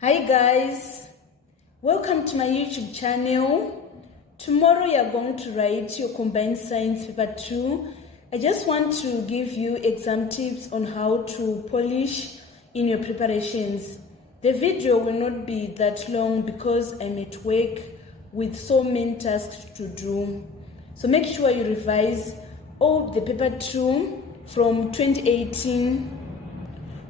Hi guys, welcome to my YouTube channel. Tomorrow you are going to write your combined science paper 2. I just want to give you exam tips on how to polish in your preparations. The video will not be that long because I'm at work with so many tasks to do. So make sure you revise all the paper 2 from 2018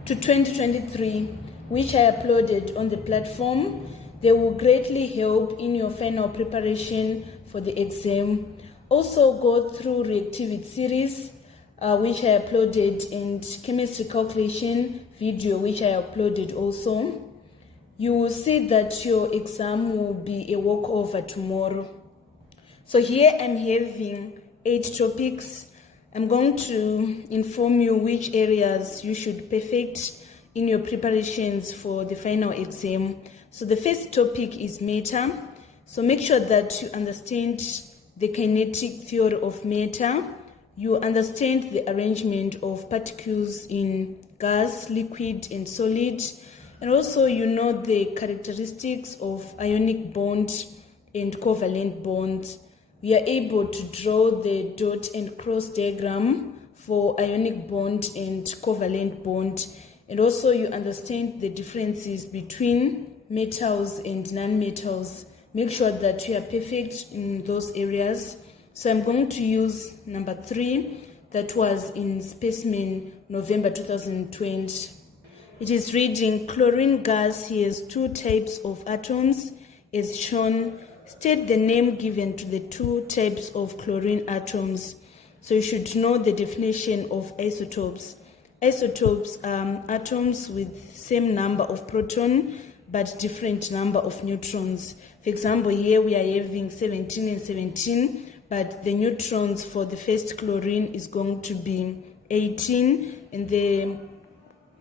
to 2023. Which I uploaded on the platform. They will greatly help in your final preparation for the exam. Also go through reactivity series, which I uploaded, and chemistry calculation video, which I uploaded also. You will see that your exam will be a walkover tomorrow. So here I'm having 8 topics. I'm going to inform you which areas you should perfect in your preparations for the final exam. So the first topic is matter. So make sure that you understand the kinetic theory of matter. You understand the arrangement of particles in gas, liquid, and solid. And also you know the characteristics of ionic bond and covalent bonds. We are able to draw the dot and cross diagram for ionic bond and covalent bond. And also you understand the differences between metals and non-metals. Make sure that you are perfect in those areas. So I'm going to use number 3, that was in specimen November 2020. It is reading, chlorine gas has 2 types of atoms as shown. State the name given to the 2 types of chlorine atoms. So you should know the definition of isotopes. Isotopes are atoms with same number of proton but different number of neutrons. For example, here we are having 17 and 17, but the neutrons for the first chlorine is going to be 18, and the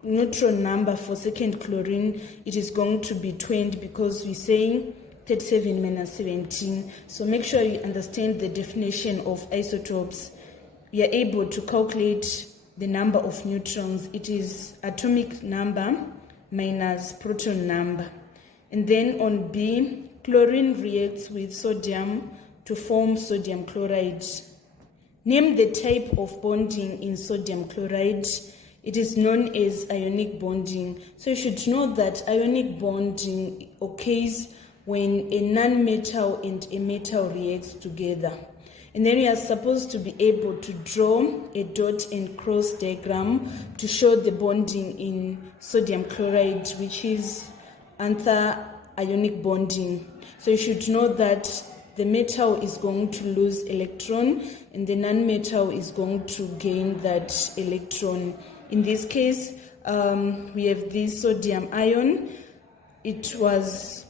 neutron number for second chlorine, it is going to be 20 because we're saying 37 minus 17. So make sure you understand the definition of isotopes. We are able to calculate the number of neutrons. It is atomic number minus proton number. And then on B, chlorine reacts with sodium to form sodium chloride. Name the type of bonding in sodium chloride. It is known as ionic bonding. So you should know that ionic bonding occurs when a non-metal and a metal reacts together. And then we are supposed to be able to draw a dot and cross diagram to show the bonding in sodium chloride, which is anti-ionic bonding. So you should know that the metal is going to lose electron and the non-metal is going to gain that electron. In this case, we have this sodium ion. It was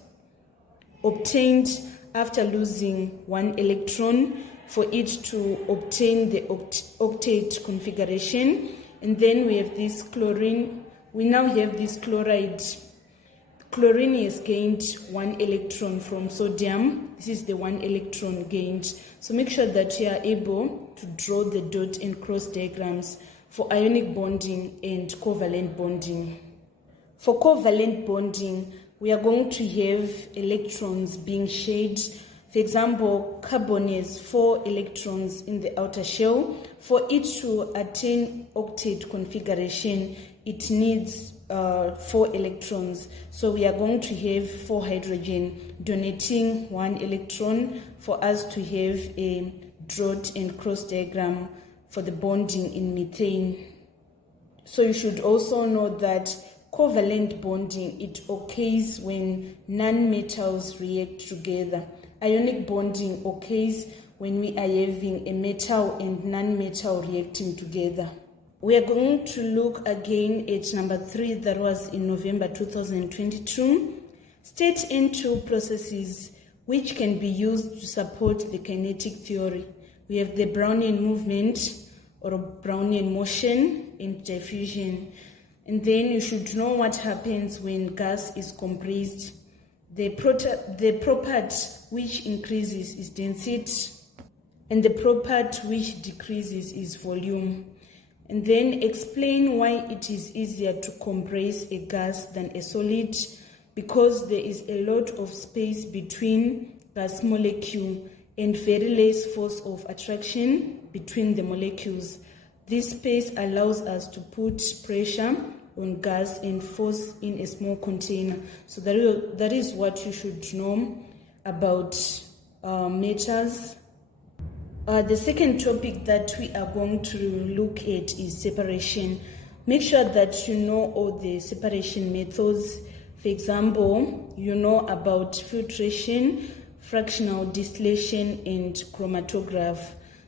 obtained after losing 1 electron for it to obtain the octet configuration. And then we have this chlorine. We now have this chloride. Chlorine has gained 1 electron from sodium. This is the 1 electron gained. So make sure that you are able to draw the dot and cross diagrams for ionic bonding and covalent bonding. For covalent bonding, we are going to have electrons being shared. For example, carbon has 4 electrons in the outer shell. For it to attain octet configuration, it needs 4 electrons. So we are going to have 4 hydrogen donating 1 electron for us to have a dot and cross diagram for the bonding in methane. So you should also know that covalent bonding, it occurs when non-metals react together. Ionic bonding occurs when we are having a metal and non-metal reacting together. We are going to look again at number 3, that was in November 2022. State N2 processes which can be used to support the kinetic theory. We have the Brownian movement or Brownian motion and diffusion. And then you should know what happens when gas is compressed. The property which increases is density, and the property which decreases is volume. And then explain why it is easier to compress a gas than a solid. because there is a lot of space between gas molecule and very less force of attraction between the molecules. This space allows us to put pressure on gas and force in a small container. So that is what you should know about metals. The second topic that we are going to look at is separation. Make sure that you know all the separation methods. For example, you know about filtration, fractional distillation, and chromatograph.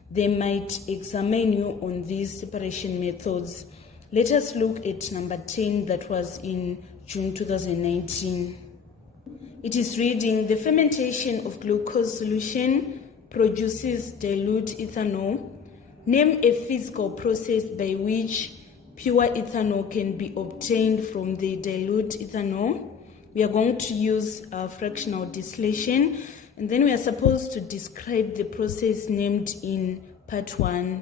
They might examine you on these separation methods. Let us look at number 10 that was in June 2019. It is reading, the fermentation of glucose solution produces dilute ethanol. Name a physical process by which pure ethanol can be obtained from the dilute ethanol. We are going to use fractional distillation, and then we are supposed to describe the process named in part 1.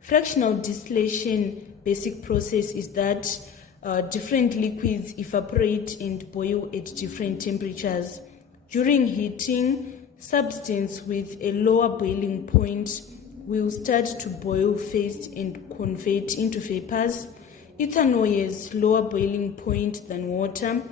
Fractional distillation basic process is that different liquids evaporate and boil at different temperatures. During heating, substance with a lower boiling point will start to boil first and convert into vapors. Ethanol has lower boiling point than water.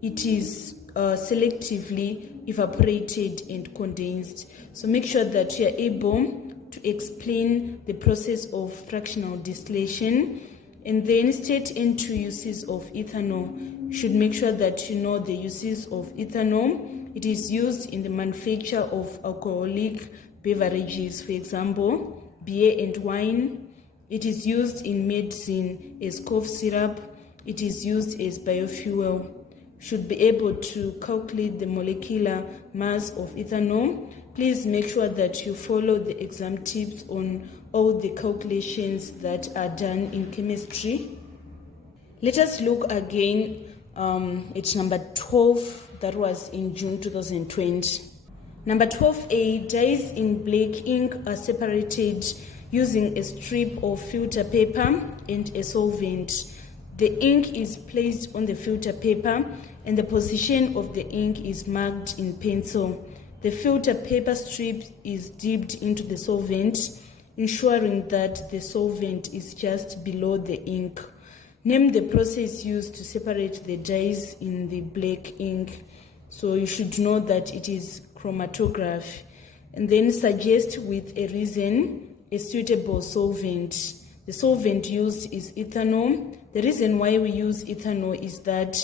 It is selectively evaporated and condensed. So make sure that you are able to explain the process of fractional distillation, and then state into uses of ethanol. You should make sure that you know the uses of ethanol. It is used in the manufacture of alcoholic beverages, for example, beer and wine. It is used in medicine as cough syrup. It is used as biofuel. You should be able to calculate the molecular mass of ethanol. Please make sure that you follow the exam tips on all the calculations that are done in chemistry. Let us look again at number 12 that was in June 2020. Number 12A, dyes in black ink are separated using a strip of filter paper and a solvent. The ink is placed on the filter paper and the position of the ink is marked in pencil. The filter paper strip is dipped into the solvent, ensuring that the solvent is just below the ink. Name the process used to separate the dyes in the black ink. So you should know that it is chromatograph. And then suggest with a reason a suitable solvent. The solvent used is ethanol. The reason why we use ethanol is that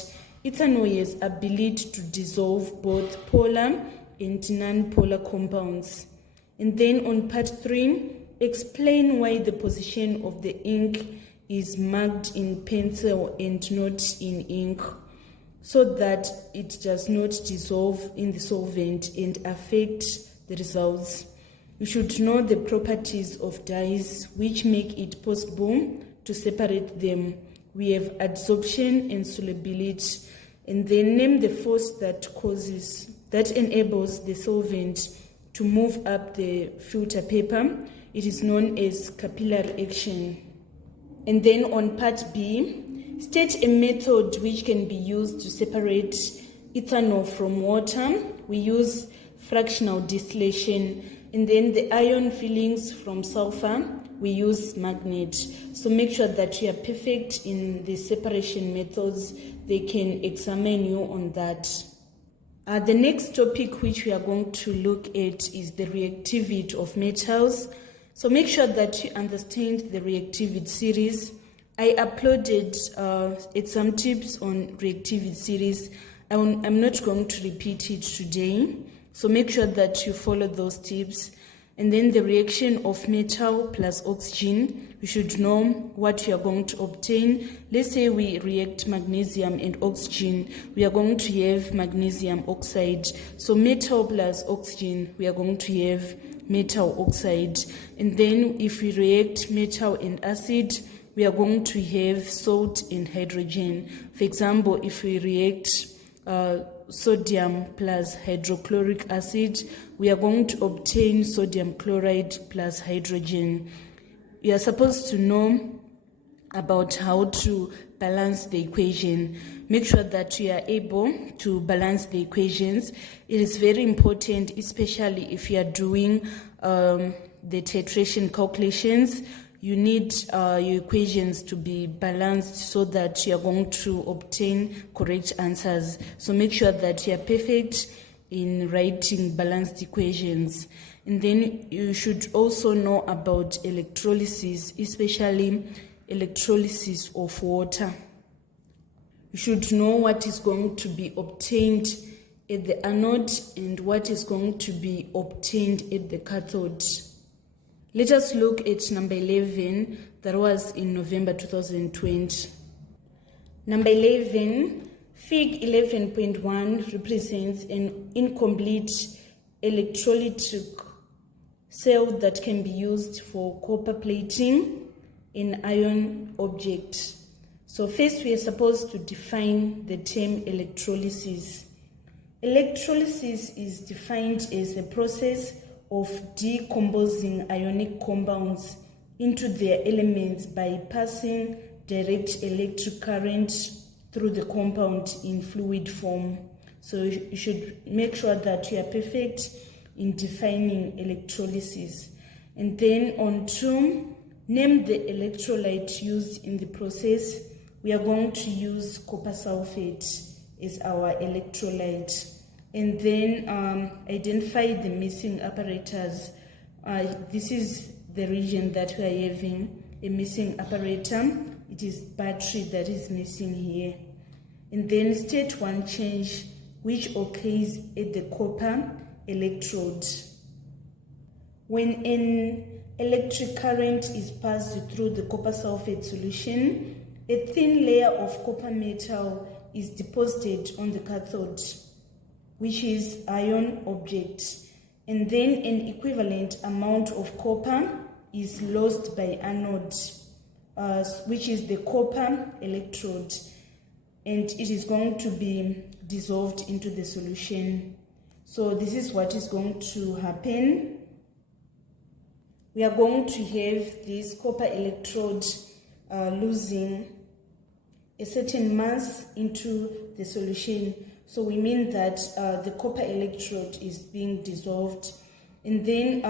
ethanol has ability to dissolve both polar and non-polar compounds. And then on part 3, explain why the position of the ink is marked in pencil and not in ink, so that it does not dissolve in the solvent and affect the results. You should know the properties of dyes which make it possible to separate them. We have adsorption and solubility, and then name the force that enables the solvent to move up the filter paper. It is known as capillary action. And then on part B, state a method which can be used to separate ethanol from water. We use fractional distillation. And then the ion fillings from sulfur, we use magnet. So make sure that you are perfect in the separation methods. They can examine you on that. The next topic which we are going to look at is the reactivity of metals. So make sure that you understand the reactivity series. I uploaded exam tips on reactivity series. I'm not going to repeat it today. So make sure that you follow those tips. And then the reaction of metal plus oxygen, you should know what you are going to obtain. Let's say we react magnesium and oxygen, we are going to have magnesium oxide. So metal plus oxygen, we are going to have metal oxide. And then if we react metal and acid, we are going to have salt and hydrogen. For example, if we react sodium plus hydrochloric acid, we are going to obtain sodium chloride plus hydrogen. You are supposed to know about how to balance the equation. Make sure that you are able to balance the equations. It is very important, especially if you are doing the titration calculations. You need your equations to be balanced so that you are going to obtain correct answers. So make sure that you are perfect in writing balanced equations. And then you should also know about electrolysis, especially electrolysis of water. You should know what is going to be obtained at the anode and what is going to be obtained at the cathode. Let us look at number 11, that was in November 2020. Number 11, Fig 11.1 represents an incomplete electrolytic cell that can be used for copper plating in ion object. So first we are supposed to define the term electrolysis. Electrolysis is defined as a process of decomposing ionic compounds into their elements by passing direct electric current through the compound in fluid form. So you should make sure that you are perfect in defining electrolysis. And then on 2, name the electrolyte used in the process. We are going to use copper sulfate as our electrolyte. And then identify the missing apparatus. This is the region that we are having a missing apparatus. It is battery that is missing here. And then state one change which occurs at the copper electrode. When an electric current is passed through the copper sulfate solution, a thin layer of copper metal is deposited on the cathode, which is ion object, and then an equivalent amount of copper is lost by anode, which is the copper electrode, and it is going to be dissolved into the solution. So this is what is going to happen. We are going to have this copper electrode losing a certain mass into the solution. So we mean that the copper electrode is being dissolved, and then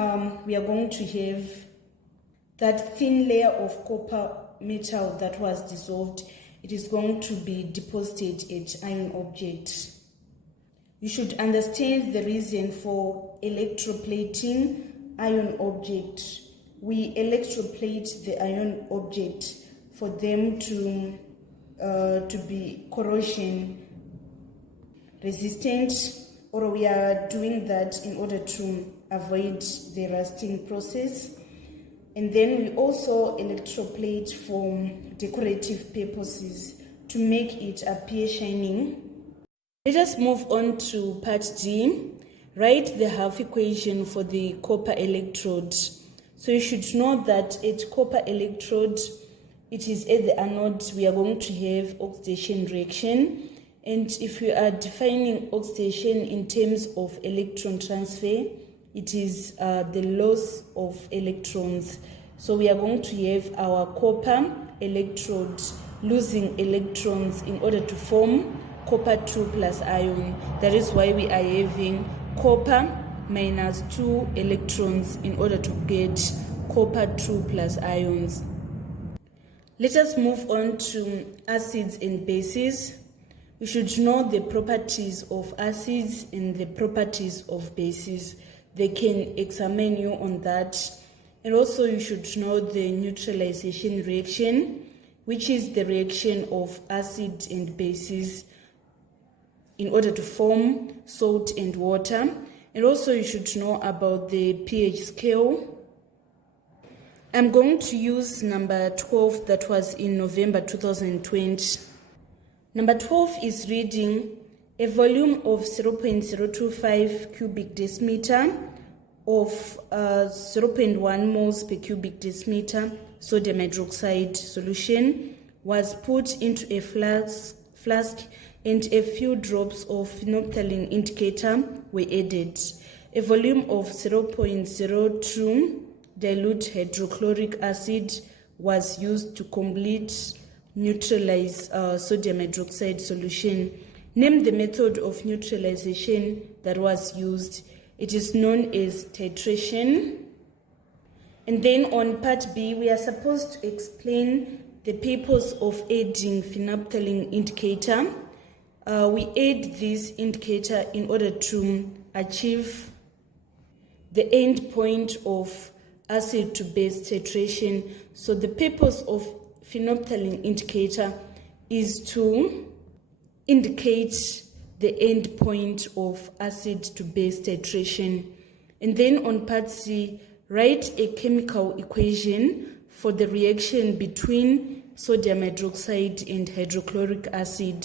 we are going to have that thin layer of copper metal that was dissolved. It is going to be deposited at ion object. You should understand the reason for electroplating ion object. We electroplate the ion object for them to be corrosion resistant, or we are doing that in order to avoid the rusting process. And then we also electroplate for decorative purposes to make it appear shining. Let us move on to part D. Write the half equation for the copper electrode. So you should know that at copper electrode, it is at the anode we are going to have oxidation reaction. And if we are defining oxidation in terms of electron transfer, it is the loss of electrons. So we are going to have our copper electrode losing electrons in order to form copper 2 plus ion. That is why we are having copper minus 2 electrons in order to get copper 2 plus ions. Let us move on to acids and bases. We should know the properties of acids and the properties of bases. They can examine you on that. And also you should know the neutralization reaction, which is the reaction of acids and bases in order to form salt and water. And also you should know about the pH scale. I'm going to use number 12 that was in November 2020. Number 12 is reading a volume of 0.025 cubic decimeter of 0.1 moles per cubic decimeter sodium hydroxide solution was put into a flask and a few drops of phenolphthalein indicator were added. A volume of 0.02 dilute hydrochloric acid was used to complete neutralize sodium hydroxide solution. Name the method of neutralization that was used. It is known as titration. And then on part B, we are supposed to explain the purpose of adding phenolphthalein indicator. We add this indicator in order to achieve the end point of acid to base titration. So the purpose of phenolphthalein indicator is to indicate the end point of acid to base titration. And then on part C, write a chemical equation for the reaction between sodium hydroxide and hydrochloric acid.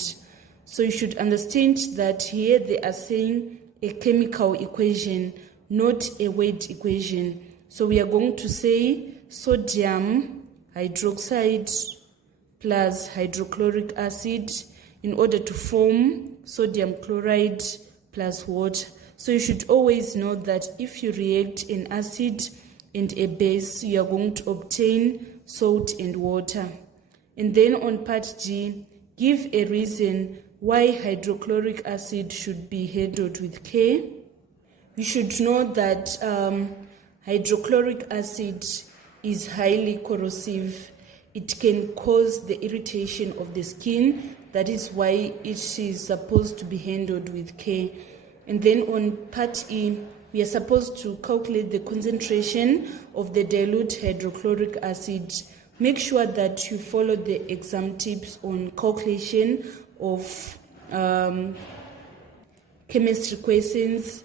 So you should understand that here they are saying a chemical equation, not a word equation. So we are going to say sodium hydroxide plus hydrochloric acid in order to form sodium chloride plus water. So you should always know that if you react an acid and a base, you are going to obtain salt and water. And then on part G, give a reason why hydrochloric acid should be handled with care. You should know that hydrochloric acid is highly corrosive. It can cause the irritation of the skin. That is why it is supposed to be handled with care. And then on part E, we are supposed to calculate the concentration of the dilute hydrochloric acid. Make sure that you follow the exam tips on calculation of chemistry questions.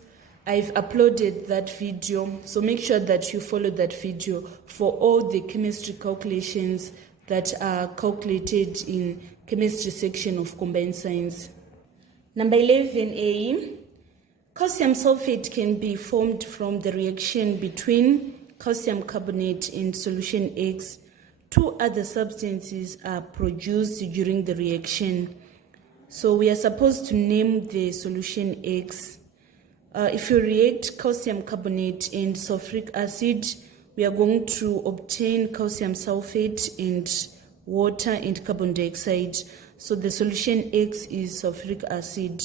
I've uploaded that video, so make sure that you follow that video for all the chemistry calculations that are calculated in chemistry section of combined science. Number 11A, calcium sulfate can be formed from the reaction between calcium carbonate and solution X. Two other substances are produced during the reaction. So we are supposed to name the solution X. If you react calcium carbonate and sulfuric acid, we are going to obtain calcium sulfate and water and carbon dioxide. So the solution X is sulfuric acid.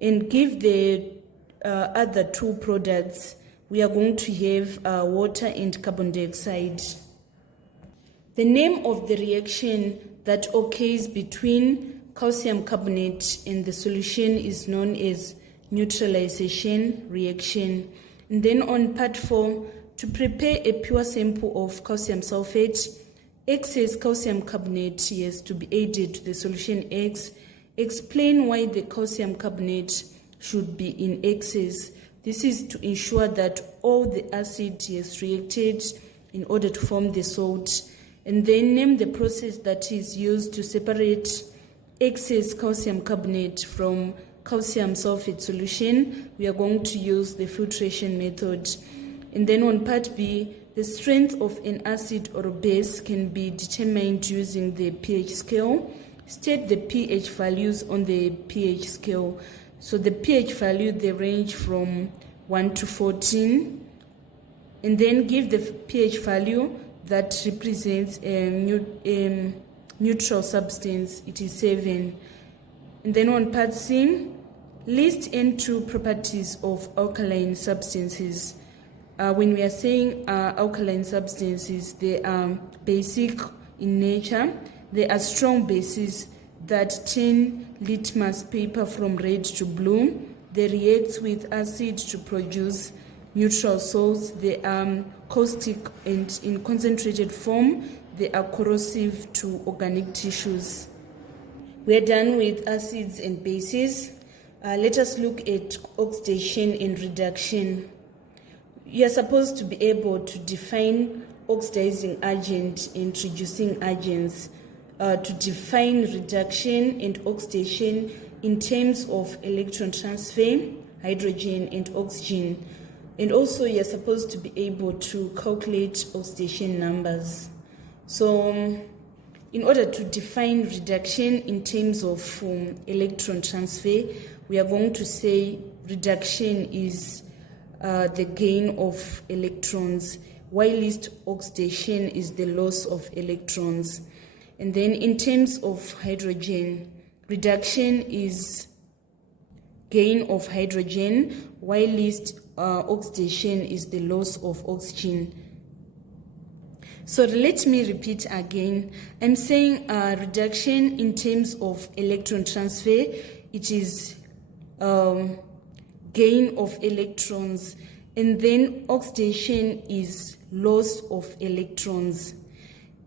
And give the other two products, we are going to have water and carbon dioxide. The name of the reaction that occurs between calcium carbonate and the solution is known as neutralization reaction. And then on part 4, to prepare a pure sample of calcium sulfate, excess calcium carbonate has to be added to the solution X. Explain why the calcium carbonate should be in excess. This is to ensure that all the acid has reacted in order to form the salt. And then name the process that is used to separate excess calcium carbonate from calcium sulfate solution. We are going to use the filtration method. And then on part B, the strength of an acid or base can be determined using the pH scale. State the pH values on the pH scale. So the pH value, they range from 1 to 14. And then give the pH value that represents a neutral substance. It is 7. And then on part C, list N2 properties of alkaline substances. When we are saying alkaline substances, they are basic in nature. They are strong bases that turn litmus paper from red to blue. They react with acid to produce neutral salts. They are caustic, and in concentrated form, they are corrosive to organic tissues. We are done with acids and bases. Let us look at oxidation and reduction. You are supposed to be able to define oxidizing agent and reducing agents, to define reduction and oxidation in terms of electron transfer, hydrogen and oxygen. And also you are supposed to be able to calculate oxidation numbers. So in order to define reduction in terms of electron transfer, we are going to say reduction is the gain of electrons while least oxidation is the loss of electrons. And then in terms of hydrogen, reduction is gain of hydrogen, while least oxidation is the loss of oxygen. So let me repeat again. I'm saying reduction in terms of electron transfer, it is gain of electrons, and then oxidation is loss of electrons.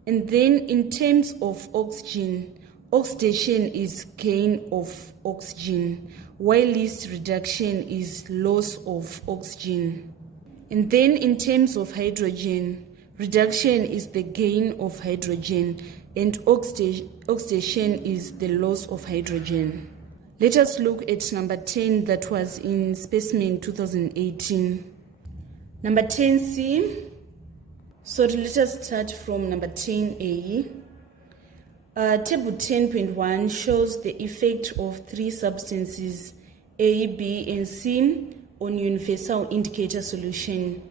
And then in terms of oxygen, oxidation is gain of oxygen, while least reduction is loss of oxygen. And then in terms of hydrogen, reduction is the gain of hydrogen, and oxidation is the loss of hydrogen. Let us look at number 10 that was in specimen 2018. Number 10C. So let us start from number 10A. Table 10.1 shows the effect of three substances A, B, and C on universal indicator solution.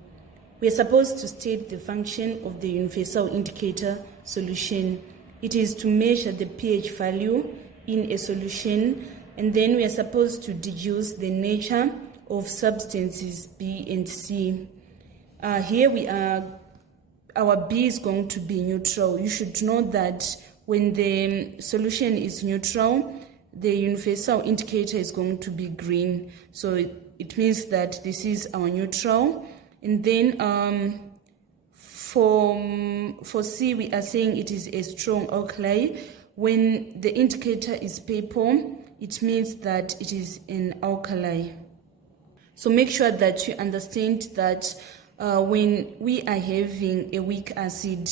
We are supposed to state the function of the universal indicator solution. It is to measure the pH value in a solution, and then we are supposed to deduce the nature of substances B and C. Here our B is going to be neutral. You should know that when the solution is neutral, the universal indicator is going to be green. So it means that this is our neutral. And then for C, we are saying it is a strong alkali. When the indicator is purple, it means that it is an alkali. So make sure that you understand that when we are having a weak acid,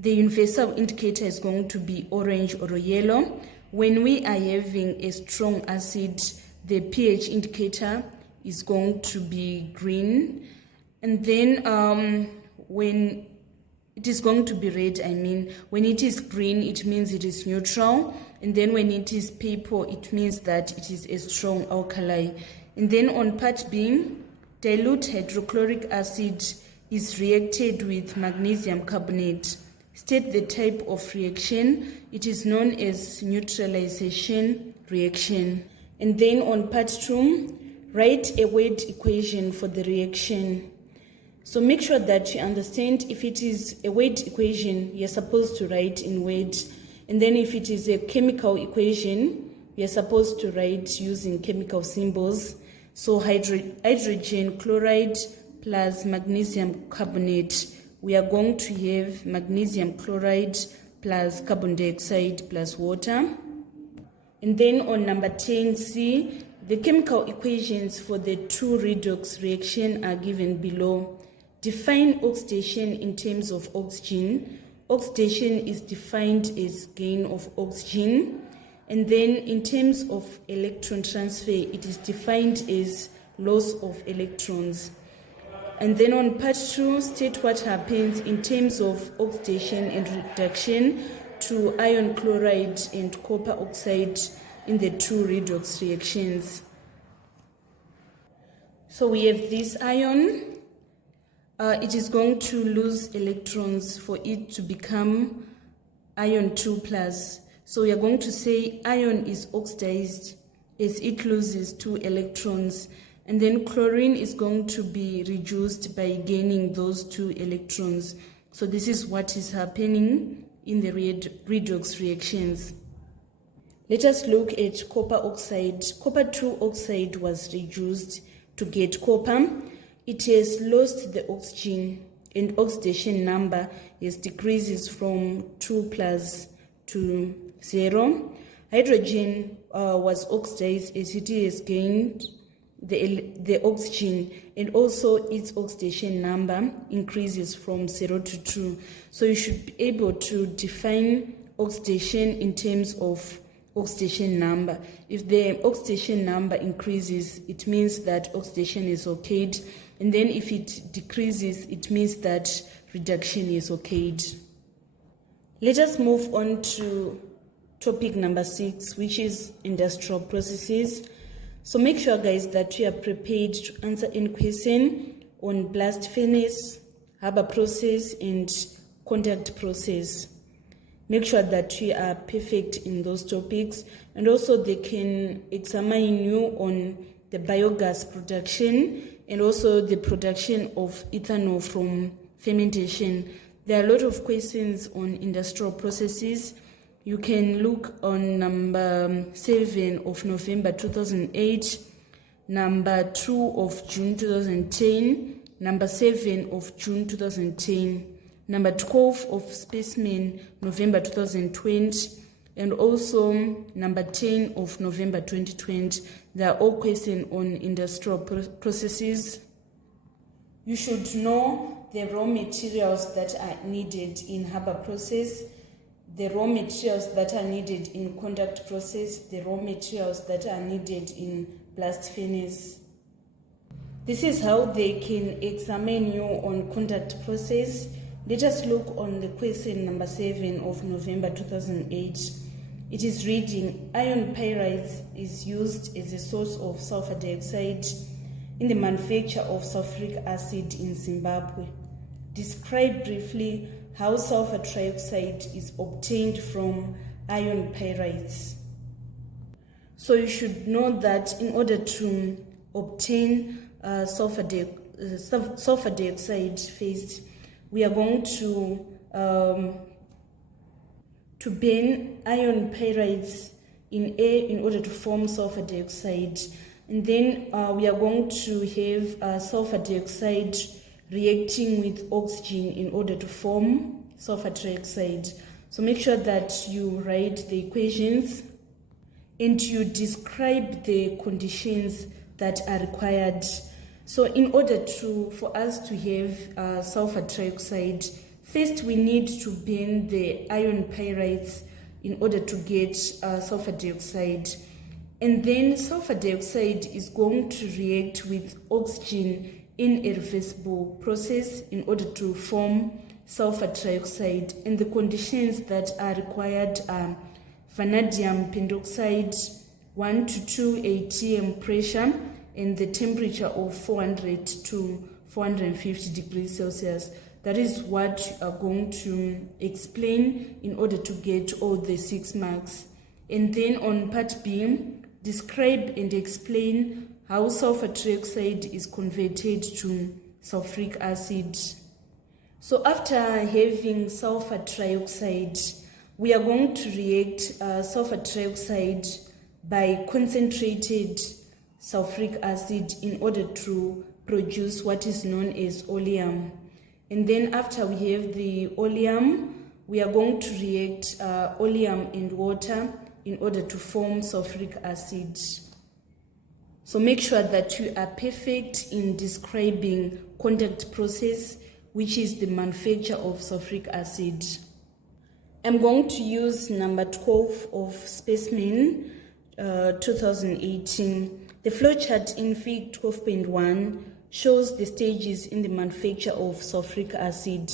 the universal indicator is going to be orange or yellow. When we are having a strong acid, the pH indicator is going to be green. And then when it is going to be red, when it is green, it means it is neutral. And then when it is purple, it means that it is a strong alkali. And then on part B, dilute hydrochloric acid is reacted with magnesium carbonate. State the type of reaction. It is known as neutralization reaction. And then on part 2, write a word equation for the reaction. So make sure that you understand if it is a word equation, you're supposed to write in words. And then if it is a chemical equation, you're supposed to write using chemical symbols. So hydrogen chloride plus magnesium carbonate. We are going to have magnesium chloride plus carbon dioxide plus water. And then on number 10C, the chemical equations for the two redox reaction are given below. Define oxidation in terms of oxygen. Oxidation is defined as gain of oxygen. And then in terms of electron transfer, it is defined as loss of electrons. And then on part 2, state what happens in terms of oxidation and reduction to iron chloride and copper oxide in the two redox reactions. So we have this iron. It is going to lose electrons for it to become iron 2+. So we are going to say iron is oxidized as it loses 2 electrons. And then chlorine is going to be reduced by gaining those 2 electrons. So this is what is happening in the redox reactions. Let us look at copper oxide. Copper 2 oxide was reduced to get copper. It has lost the oxygen, and oxidation number decreases from 2+ to 0. Hydrogen was oxidized as it has gained the oxygen, and also its oxidation number increases from 0 to 2. So you should be able to define oxidation in terms of oxidation number. If the oxidation number increases, it means that oxidation is okayed, and then if it decreases, it means that reduction is okayed. Let us move on to topic number 6, which is industrial processes. So make sure, guys, that you are prepared to answer any question on blast furnace, Haber process and contact process. Make sure that you are perfect in those topics, and also they can examine you on the biogas production and also the production of ethanol from fermentation. There are a lot of questions on industrial processes. You can look on number 7 of November 2008, number 2 of June 2010, number 7 of June 2010, number 12 of specimen November 2020, and also number 10 of November 2020. They are all questions on industrial processes. You should know the raw materials that are needed in Haber process, the raw materials that are needed in contact process, the raw materials that are needed in blast furnace. This is how they can examine you on contact process. Let us look on the question number 7 of November 2008. It is reading, iron pyrites is used as a source of sulfur dioxide in the manufacture of sulfuric acid in Zimbabwe. Describe briefly how sulfur trioxide is obtained from iron pyrites. So you should know that in order to obtain sulfur dioxide first, we are going to burn iron pyrites in air in order to form sulfur dioxide. And then we are going to have sulfur dioxide reacting with oxygen in order to form sulfur trioxide. So make sure that you write the equations and you describe the conditions that are required. So in order for us to have sulfur trioxide, first we need to burn the iron pyrites in order to get sulfur dioxide. And then sulfur dioxide is going to react with oxygen in a reversible process in order to form sulfur trioxide. And the conditions that are required are vanadium pentoxide, 1 to 2 atm pressure, and the temperature of 400 to 450 degrees Celsius. That is what you are going to explain in order to get all the 6 marks. And then on part B, describe and explain how sulfur trioxide is converted to sulfuric acid. So after having sulfur trioxide, we are going to react sulfur trioxide by concentrated sulfuric acid in order to produce what is known as oleum. And then after we have the oleum, we are going to react oleum and water in order to form sulfuric acid. So make sure that you are perfect in describing contact process, which is the manufacture of sulfuric acid. I'm going to use number 12 of specimen 2018. The flowchart in Fig 12.1 shows the stages in the manufacture of sulfuric acid.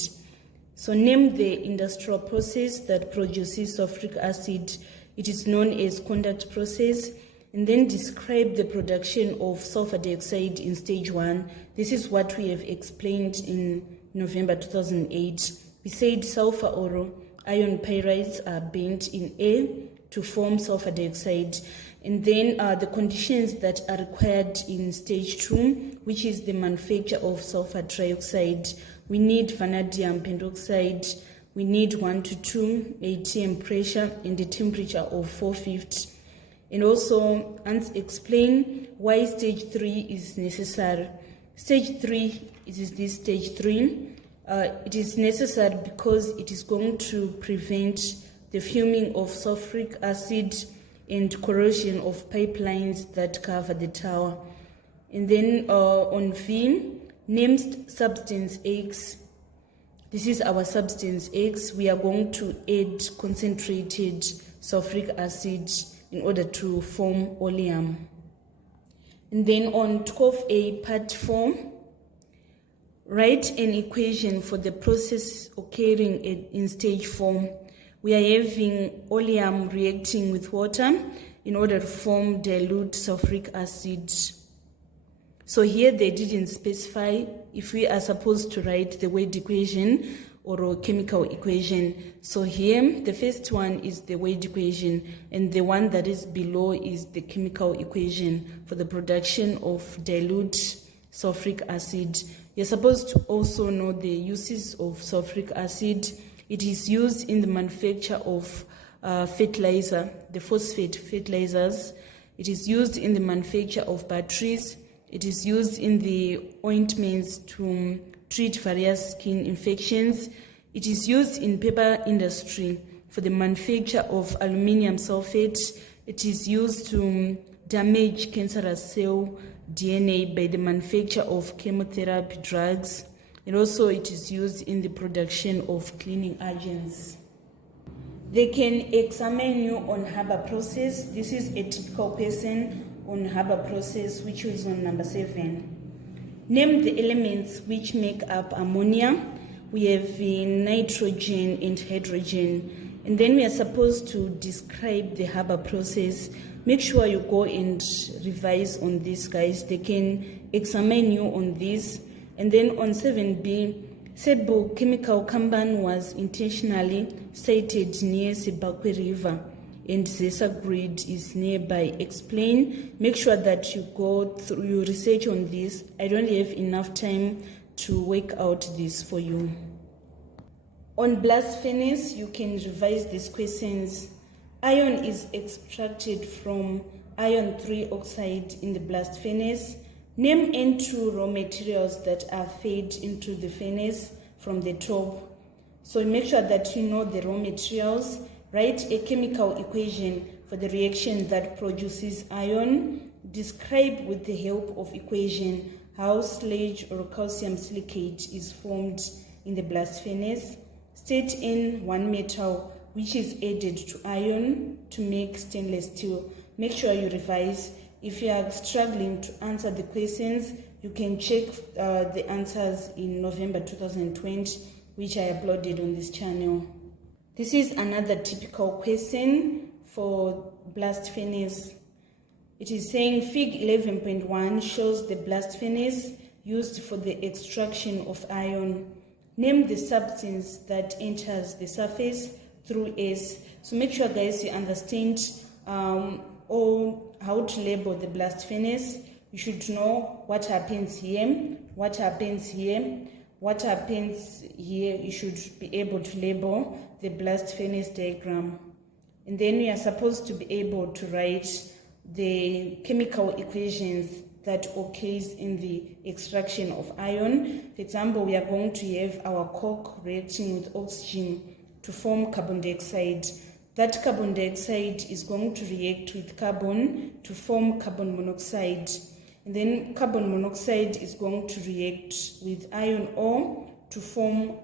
So name the industrial process that produces sulfuric acid. It is known as contact process. And then describe the production of sulfur dioxide in stage 1. This is what we have explained in November 2008. We said sulfur or iron pyrites are burnt in air to form sulfur dioxide. And then the conditions that are required in stage 2, which is the manufacture of sulfur trioxide. We need vanadium pentoxide. We need 1 to 2 atm pressure and a temperature of 450. And also explain why stage 3 is necessary. Stage 3 is this stage 3. It is necessary because it is going to prevent the fuming of sulfuric acid and corrosion of pipelines that cover the tower. And then on V, named substance X. This is our substance X. We are going to add concentrated sulfuric acid in order to form oleum. And then on 12A part 4, write an equation for the process occurring in stage 4. We are having oleum reacting with water in order to form dilute sulfuric acid. So here they didn't specify if we are supposed to write the weight equation or a chemical equation. So here the first one is the weight equation, and the one that is below is the chemical equation for the production of dilute sulfuric acid. You're supposed to also know the uses of sulfuric acid. It is used in the manufacture of fertilizer, the phosphate fertilizers. It is used in the manufacture of batteries. It is used in the ointments to treat various skin infections. It is used in paper industry for the manufacture of aluminium sulfate. It is used to damage cancerous cell DNA by the manufacture of chemotherapy drugs. And also it is used in the production of cleaning agents. They can examine you on Haber process. This is a typical question on Haber process, which is on number 7. Name the elements which make up ammonia. We have nitrogen and hydrogen. And then we are supposed to describe the Haber process. Make sure you go and revise on this, guys. They can examine you on this. And then on 7b, Sebo Chemical Kamban was intentionally sited near Sebakwe River, and Zesa grid is nearby. Explain. Make sure that you go through your research on this. I don't have enough time to work out this for you. On blast furnace, you can revise these questions. Iron is extracted from iron 3 oxide in the blast furnace. Name and 2 raw materials that are fed into the furnace from the top. So make sure that you know the raw materials. Write a chemical equation for the reaction that produces iron. Describe with the help of equation how sludge or calcium silicate is formed in the blast furnace. State in one metal which is added to iron to make stainless steel. Make sure you revise. If you are struggling to answer the questions, you can check the answers in November 2020, which I uploaded on this channel. This is another typical question for blast furnace. It is saying Fig 11.1 shows the blast furnace used for the extraction of iron. Name the substance that enters the surface through S. So make sure, guys, you understand how to label the blast furnace. You should know what happens here, what happens here, what happens here. You should be able to label the blast furnace diagram. And then we are supposed to be able to write the chemical equations that occurs in the extraction of iron. For example, we are going to have our coke reacting with oxygen to form carbon dioxide. That carbon dioxide is going to react with carbon to form carbon monoxide. And then carbon monoxide is going to react with iron ore to form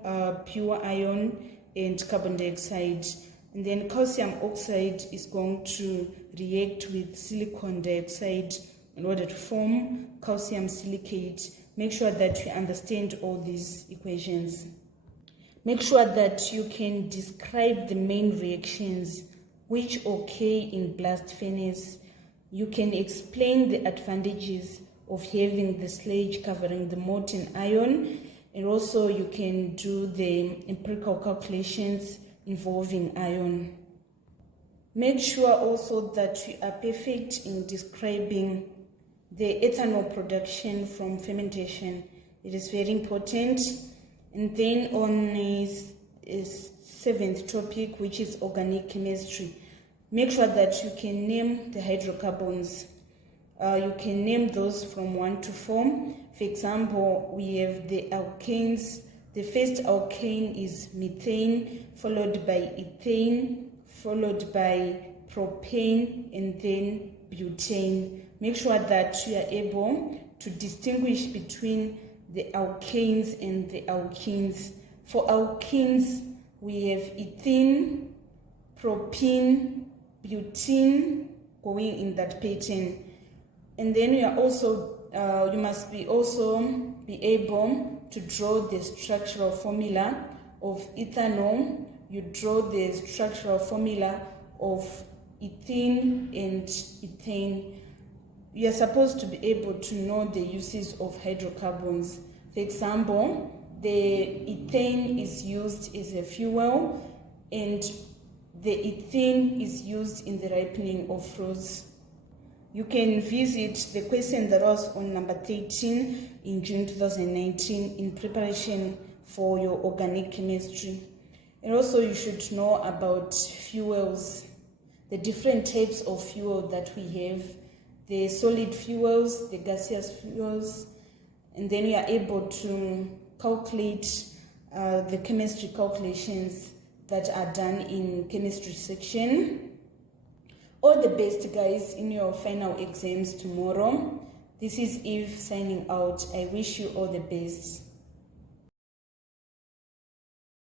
pure iron and carbon dioxide. And then calcium oxide is going to react with silicon dioxide in order to form calcium silicate. Make sure that you understand all these equations. Make sure that you can describe the main reactions which occur in blast furnace. You can explain the advantages of having the sludge covering the molten iron, and also you can do the empirical calculations involving iron. Make sure also that you are perfect in describing the ethanol production from fermentation. It is very important. And then on is 7th topic, which is organic chemistry. Make sure that you can name the hydrocarbons. You can name those from 1 to 4. For example, we have the alkanes. The first alkane is methane, followed by ethane, followed by propane, and then butane. Make sure that you are able to distinguish between the alkanes and the alkenes. For alkenes, we have ethene, propene, butene, going in that pattern. And then you are also you must be also be able to draw the structural formula of ethanol. You draw the structural formula of ethene and ethane. you are supposed to be able to know the uses of hydrocarbons. For example, the ethane is used as a fuel, and the ethane is used in the ripening of fruits. You can visit the question that was on number 13 in June 2019 in preparation for your organic chemistry. And also you should know about fuels, the different types of fuel that we have, the solid fuels, the gaseous fuels, and then you are able to calculate the chemistry calculations that are done in chemistry section. All the best, guys, in your final exams tomorrow. This is Eve signing out. I wish you all the best.